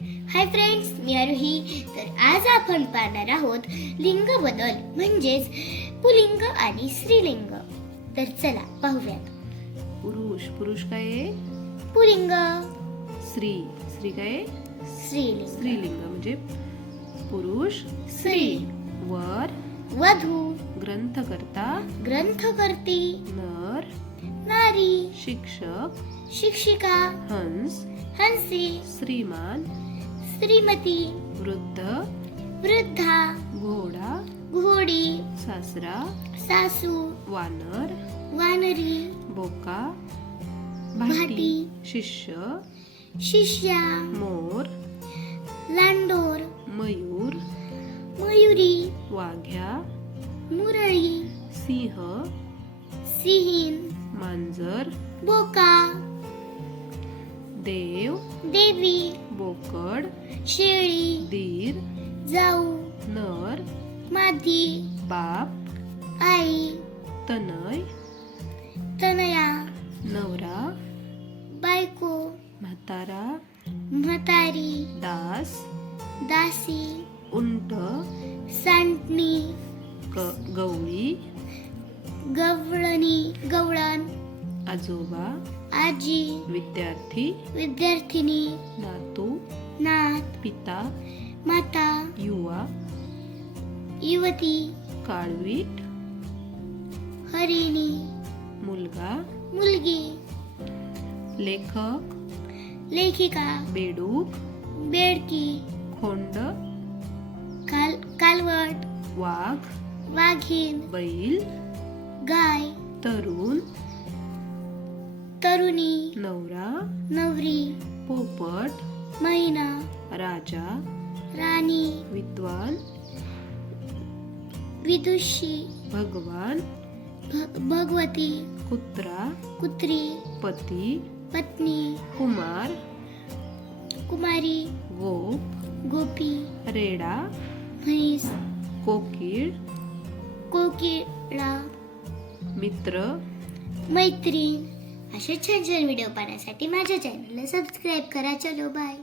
Hi friends, मी आरोही. तर आज आपण पाहणार आहोत लिंग बदल म्हणजेच पुल्लिंग आणि स्त्रीलिंग. तर चला पाहूयात. पुरुष काय आहे? पुल्लिंग. स्त्री काय आहे? स्त्रीलिंग. स्त्रीलिंग म्हणजे पुरुष स्त्री. वर वधू. ग्रंथकर्ता ग्रंथकर्ती. नर नारी. शिक्षक शिक्षिका. हंस हंसी. श्रीमान श्रीमती. वृद्ध वृद्धा. घोडा घोडी. सासरा सासू. वानर वानरी. बोका भाटी. शिष्य शिष्या. मोर लांडोर. मयूर मयुरी. वाघ्या मुरळी. सिंह सिहीन. मांजर बोका. देव देवी. बोकड शेळी. दीर जाऊ. नर मादी. बाप आई. तनय तनया. नवरा बायको. म्हातारा म्हातारी. दास दासी. उंट सांडणी. गवळी गवळणी. गवळण. आजोबा आजी. विद्यार्थी विद्यार्थिनी. नातू नात. पिता माता. युवा युवती. काळवीट हरिणी. मुलगा मुलगी. लेखक लेखिका. बेडूक बेडकी. खोंड कालवट. वाघ वाघीण. बैल गाय. तरुण तरुणी. नवरा नवरी. पोपट मैना. राजा राणी. विद्वान विदुषी. भगवान भगवती. कुत्रा कुत्री. पती पत्नी. कुमार कुमारी. गोप गोपी. रेडा म्हैस. कोकिळ कोकिळा. मित्र मैत्रीण. असे छान छान व्हिडिओ पाहण्यासाठी माझ्या चॅनलला सबस्क्राईब करा. चलो बाय.